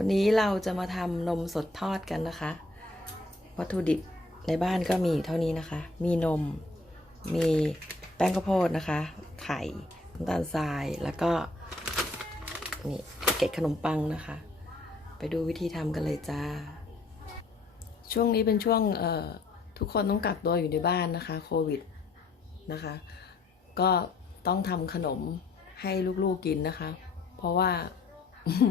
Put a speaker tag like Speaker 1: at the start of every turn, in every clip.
Speaker 1: วันนี้เราจะมาทำนมสดทอดกันนะคะ วัตถุดิบในบ้านก็มีเท่านี้นะคะ มีนม มีแป้งข้าวโพดนะคะ ไข่น้ำตาลทรายแล้วก็นี่เกล็ดขนมปังนะคะ ไปดูวิธีทำกันเลยจ้า ช่วงนี้เป็นช่วงเอ่อทุกคนต้องกักตัวอยู่ในบ้านนะคะ โควิดนะคะ ก็ต้องทำขนมให้ลูกๆกินนะคะ เพราะว่า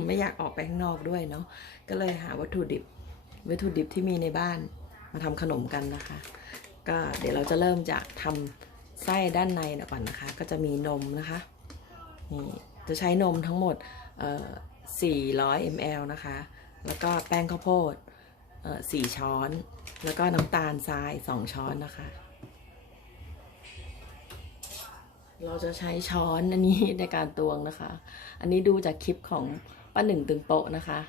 Speaker 1: ไม่อยากออกไปข้างนอกด้วยเนาะก็เลยหาวัตถุดิบวัตถุดิบที่มีในบ้านมาทำขนมกันนะคะ ก็เดี๋ยวเราจะเริ่มจากทำไส้ด้านในก่อนนะคะ ก็จะมีนมนะคะนี่จะใช้นมทั้งหมด 400 ml นะคะ แล้วก็แป้งข้าวโพด4ช้อน แล้วก็น้ำตาลทราย 2 ช้อนนะคะ เราจะใช้ช้อนอันนี้ในการตวงนะคะ อันนี้ดูจากคลิปของป้าหนึ่งตึงโปะนะคะ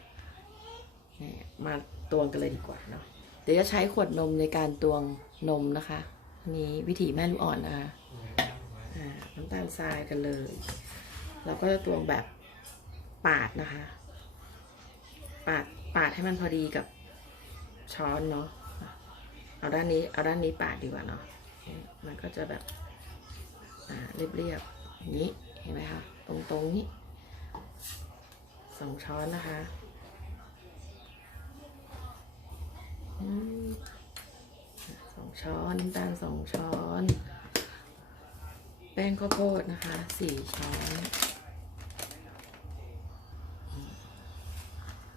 Speaker 1: นี่มาตวงกันเลยดีกว่าเนาะ เดี๋ยวจะใช้ขวดนมในการตวงนมนะคะ อันนี้วิถีแม่ลูกอ่อนนะคะน้ำตาลทรายกันเลย เราก็จะตวงแบบปาดนะคะ ปาดปาดให้มันพอดีกับช้อนเนาะ เอาด้านนี้ เอาด้านนี้ปาดดีกว่าเนาะ มันก็จะแบบ เรียบๆอย่างนี้เห็นไหมคะตรงๆนี้สองช้อนนะคะสองช้อนน้ำตาลสองช้อน แป้งข้าวโพดนะคะสี่ช้อน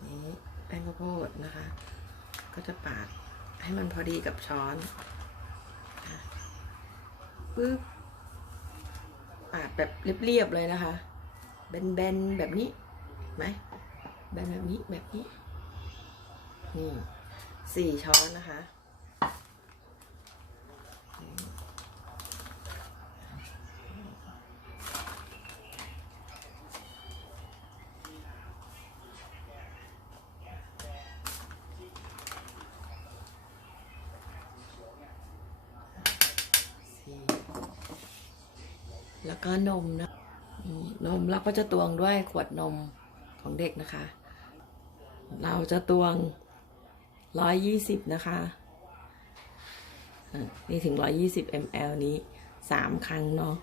Speaker 1: นี่แป้งข้าวโพดนะคะ ก็จะปาดให้มันพอดีกับช้อนปึ๊บ ปาดแบบเรียบๆเลยนะคะ แบนๆแบบนี้ไหมแบนแบบนี้แบบนี้ นี่สี่ช้อนนะคะ สี่ แล้วก็นมนะอืมนมเราก็จะตวงด้วยขวดนมของเด็กนะคะ เราจะตวงร้อยยี่สิบนะคะ นี่ถึงร้อยยี่สิบ ml นี้สามครั้งเนาะ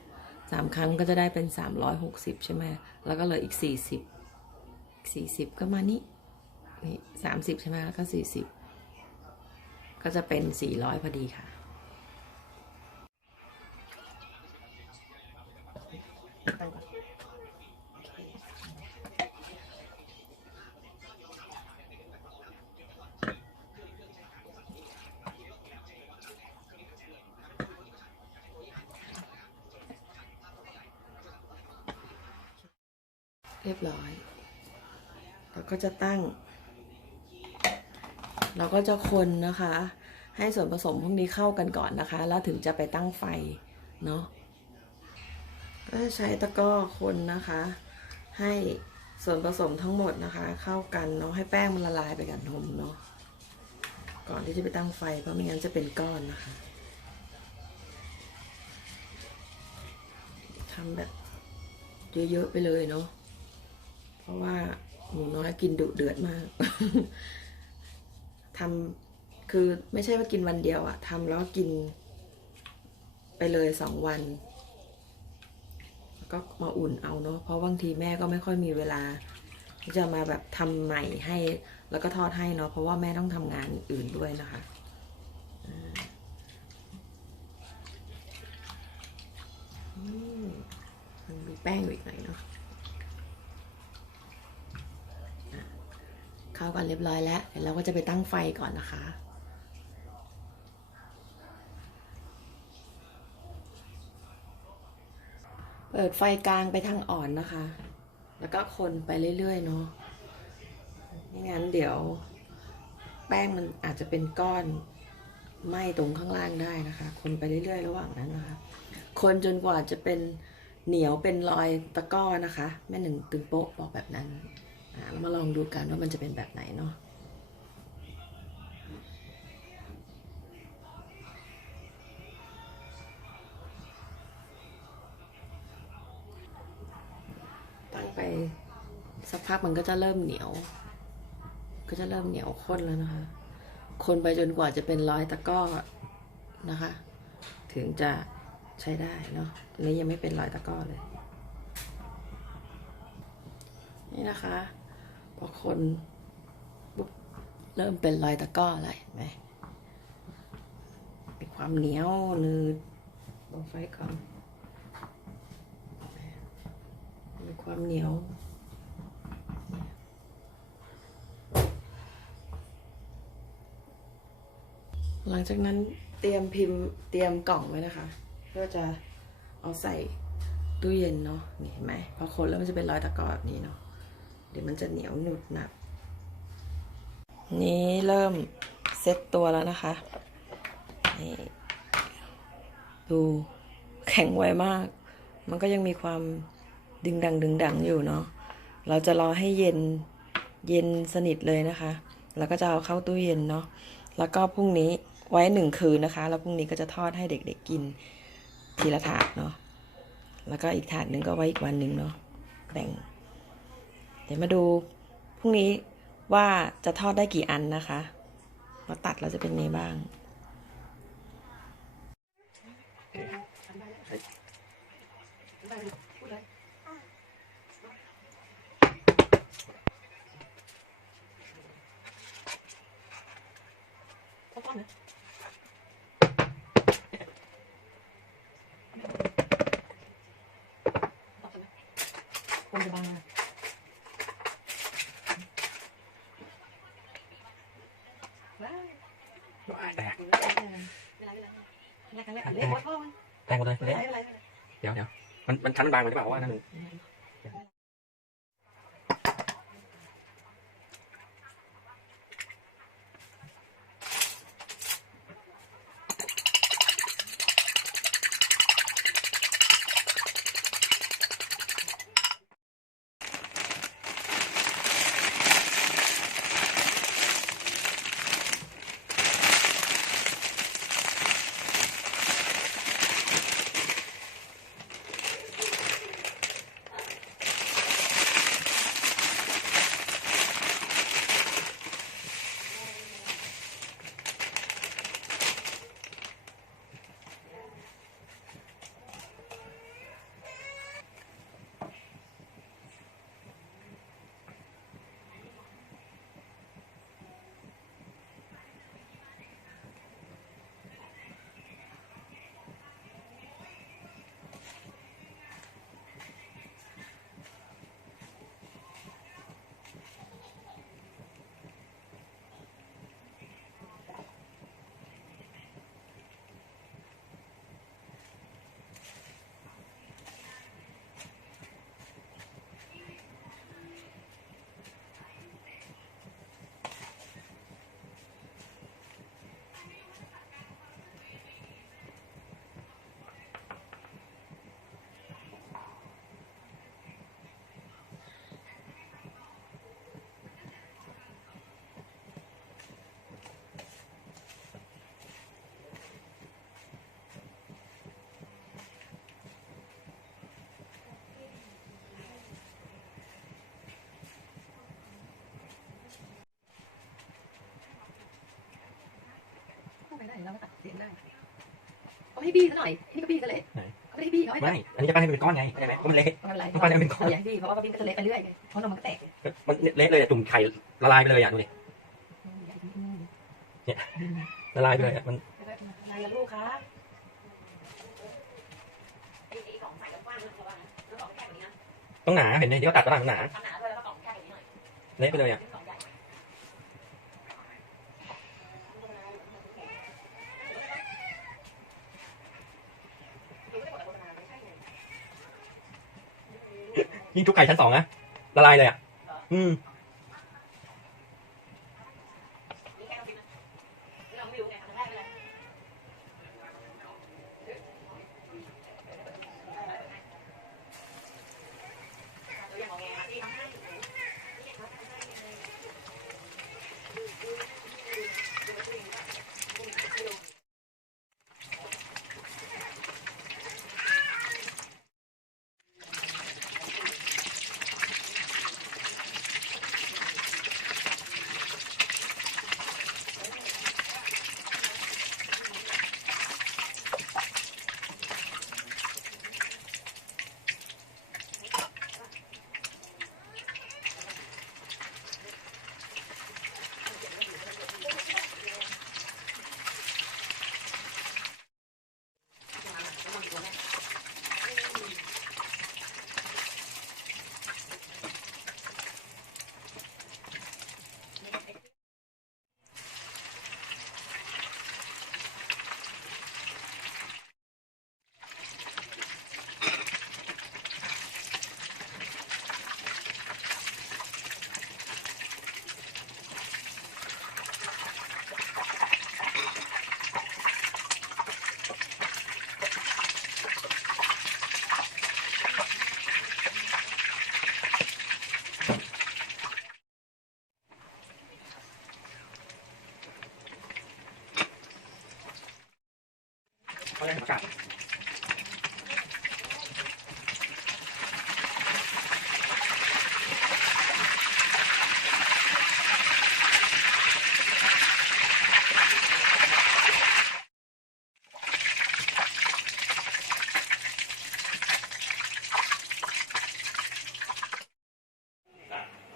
Speaker 1: สามครั้งก็จะได้เป็นสามร้อยหกสิบใช่ไหม แล้วก็เหลืออีกสี่สิบสี่สิบก็มานี่นี่สามสิบใช่ไหมแล้วก็สี่สิบก็จะเป็นสี่ร้อยพอดีค่ะ เรียบร้อยเราก็จะตั้ง เราก็จะคนนะคะ ให้ส่วนผสมพวกนี้เข้ากันก่อนนะคะ แล้วถึงจะไปตั้งไฟเนาะก็จะใช้ตะกร้อคนนะคะ ให้ส่วนผสมทั้งหมดนะคะ เข้ากันเนาะให้แป้งมันละลายไปกับนมเนาะก่อนที่จะไปตั้งไฟเพราะไม่งั้นจะเป็นก้อนนะคะทำแบบเยอะๆไปเลยเนาะ ราะว่าหนูน้อยกินดุเดือดมากทำคือไม่ใช่ว่ากินวันเดียวอะทำแล้วกิน ไปเลยสองวันก็มาอุ่นเอาเนาะเพราะบางทีแม่ก็ไม่ค่อยมีเวลาที่จะมาแบบทำใหม่ให้ แล้วก็ทอดให้เนาะเพราะว่าแม่ต้องทำงานอื่นด้วยนะคะมมันมีแป้งอยู่อีกหน่อยเนาะ เข้ากันเรียบร้อยแล้วเดี๋ยวเราก็จะไปตั้งไฟก่อนนะคะ เปิดไฟกลางไปทางอ่อนนะคะ แล้วก็คนไปเรื่อยๆเนาะไม่งั้นเดี๋ยว แป้งมันอาจจะเป็นก้อนไหม้ตรงข้างล่างได้นะคะ คนไปเรื่อยๆ ระหว่างนั้นนะคะ คนจนกว่าจะเป็นเหนียวเป็นรอยตะก้อนะคะ แม่หนึ่งตึงโป๊ะบอกแบบนั้น เรามาลองดูกันว่ามันจะเป็นแบบไหนเนาะตั้งไปสักพักมันก็จะเริ่มเหนียว ก็จะเริ่มเหนียวข้นแล้วนะคะ คนไปจนกว่าจะเป็นร้อยตะก้อนะคะ ถึงจะใช้ได้เนาะอันนี้ยังไม่เป็นร้อยตะก้อเลย นี่นะคะ พอคนปุ๊บเริ่มเป็นรอยตะก้ออะไรเห็นไหมมีความเหนียวหนืดเบาไฟก่อนมีความเหนียวหลังจากนั้นเตรียมพิมพ์เตรียมกล่องไว้นะคะ เพื่อจะเอาใส่ตู้เย็นเนาะนี่เห็นไหมพอคนแล้วมันจะเป็นรอยตะก้อแบบนี้เนาะ เดี๋ยวมันจะเหนียวหนุดหนับ นี้เริ่มเซ็ตตัวแล้วนะคะนี่ดูแข็งไวมาก มันก็ยังมีความดึงดังดึงดังอยู่เนาะ เราจะรอให้เย็นเย็นสนิทเลยนะคะ แล้วก็จะเอาเข้าตู้เย็นเนาะ แล้วก็พรุ่งนี้ไว้หนึ่งคืนนะคะ แล้วพรุ่งนี้ก็จะทอดให้เด็กๆกินทีละถาดเนาะ แล้วก็อีกถาดหนึ่งก็ไว้อีกวันหนึ่งเนาะ แบ่ง เดี๋ยวมาดูพรุ่งนี้ว่าจะทอดได้กี่อันนะคะเราตัดเราจะเป็นไงบ้าง คนจะบางมาก
Speaker 2: แตก
Speaker 1: ไม่เป็นไร ไม่เป็นไรไม่เป็นไรเล็กโคตรพ่อมัน
Speaker 2: แตกหมดเลย
Speaker 1: ไม่เป็นไรไม่เป็นไร
Speaker 2: เดี๋ยวเดี๋ยวมันมันชั้นมันบางไปหรือเปล่าเพราะว่านั่น มัน
Speaker 1: เข้าไปได้เราก็ตัดเสียงได้เอาให้บี้ซะหน่อย นี่ก็บี้ซะเละ
Speaker 2: ไหน
Speaker 1: เขาไม่ได้บี้เขาให้
Speaker 2: ไม่ อันนี้จะปั้นให้มันเป็นก้อนไงเข้าใจไหมเพราะมันเละ
Speaker 1: ไม่เป็นไร
Speaker 2: ต้องปั้นให้มันเป็นก้อน
Speaker 1: อย่าให้บี้เพราะว่าบี้ก็จะเละไปเรื่อยไงเพราะนมมันก็แตกไง
Speaker 2: มันเละเลยอะจุ่มไข่ละลายไปเลยอะดูดิ
Speaker 1: อืมอย่าให้บี้
Speaker 2: เนี่ยละลายไปเลยอะมัน
Speaker 1: อะไรล่ะลูกคะไอ้ไอ้กล่องใส่แล้วกว้างนะระวังนะแล้วกล่องแคบกว่านี้นะ
Speaker 2: ต้องหนาเห็นไหมที่เขาตัดตารางหนา
Speaker 1: ทำหนาด้วยแล้วก็กล่องแคบกว่านี้หน่อย
Speaker 2: เละไปเลยอะ
Speaker 1: กล่องใหญ่
Speaker 2: ยิ่งชุบไก่ชั้นสองนะละลายเลยอะอืม
Speaker 1: นี่แค่เราคิดนะเราไม่รู้ไงทำได้ไม่ได้ตัวอย่างของแกที่ทำให้
Speaker 2: อะไรประกาศ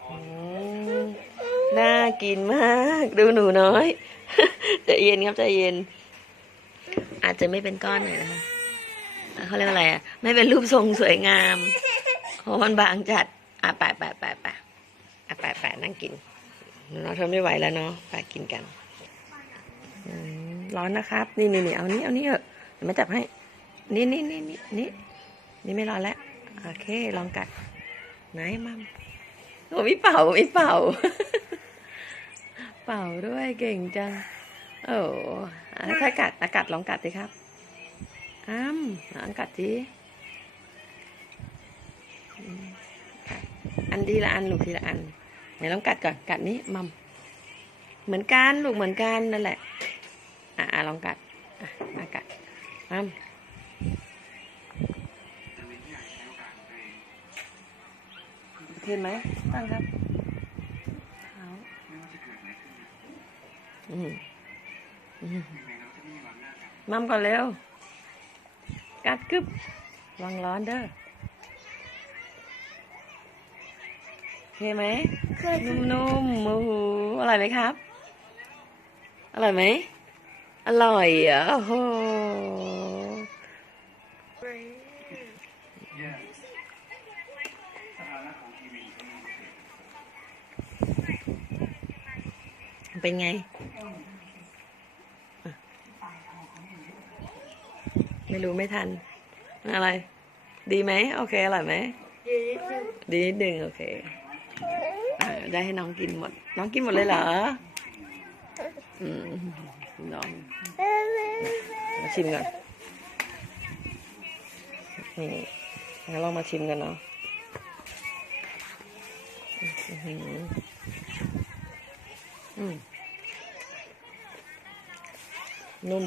Speaker 1: อืมน่ากินมาก ดูหนูน้อยใจเย็นครับใจเย็น อาจจะไม่เป็นก้อนหน่อยนะคะเขาเรียกอะไรอะ ไม่เป็นรูปทรงสวยงามเพราะมันบางจัด อะไปไปไปไปอะไปไปนั่งกินเราทนไม่ไหวแล้วเนาะไปกินกันร้อนนะครับ นี่นี่นี่เอานี้เอานี้เถอะเดี๋ยวมาจับให้ นี่นี่นี่นี่นี่นี่ไม่ร้อนแล้วโอเค ลองกัดไหนมัมโอ้มีเป่ามีเป่า เป่าด้วยเก่งจัง โอ้อะถ้ากัดอากาศลองกัดสิครับ อ้ำลองกัดสิอืมกัดอันดีละอันลูกทีละอันไหนลองกัดก่อน กัดนี้มัม เหมือนกันลูกเหมือนกันนั่นแหละ อะอะลองกัด อะอะกัดมัมเห็นไหมตั้งครับเท้าอืมอืม มัมก่อนเร็ว กัดกึบวางร้อนเด้อเห็นไหมนุ่มๆโอ้โหอร่อยไหมครับ อร่อยไหม อร่อยอะโอ้โหเป็นไง ไม่รู้ไม่ทัน อะไร ดีไหมโอเคอร่อยไหมดีนิดนึงโอเคอได้ให้น้องกินหมด น้องกินหมดเลยเหรออืมน้องมาชิมก่อนนี่งั้นเรามาชิมกันเนาะอืมนุ่ม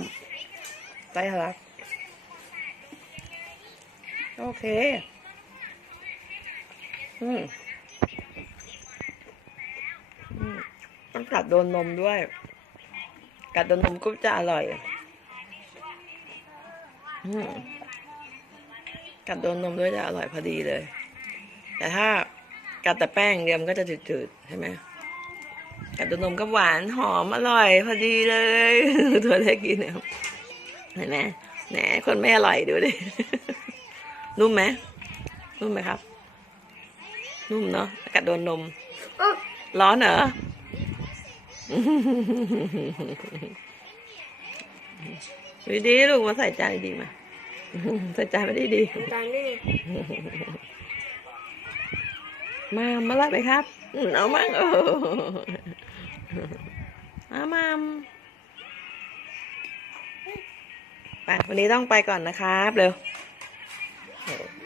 Speaker 1: ไส้ทะลัก โอเคอืมอืมต้องกัดโดนนมด้วย กัดโดนนมก็จะอร่อย อืมกัดโดนนมด้วยจะอร่อยพอดีเลย แต่ถ้ากัดแต่แป้งเดียมก็จะจืดๆใช่ไหมกัดโดนนมก็หวานหอมอร่อยพอดีเลยตัวเล็กกินเนี่ยเห็นไหมแหนคนไม่อร่อยดูดิ นุ่มไหมนุ่มไหมครับ นุ่มเนาะกัดโดนนม ร้อนเหรอดีดีๆลูกมาใส่จานดีๆมาใส่จานไม่ได้ดี
Speaker 3: จานนี่
Speaker 1: มามารับไหมครับอืมเอามั่งเออเอามามไปวันนี้ต้องไปก่อนนะครับ เร็ว Okay.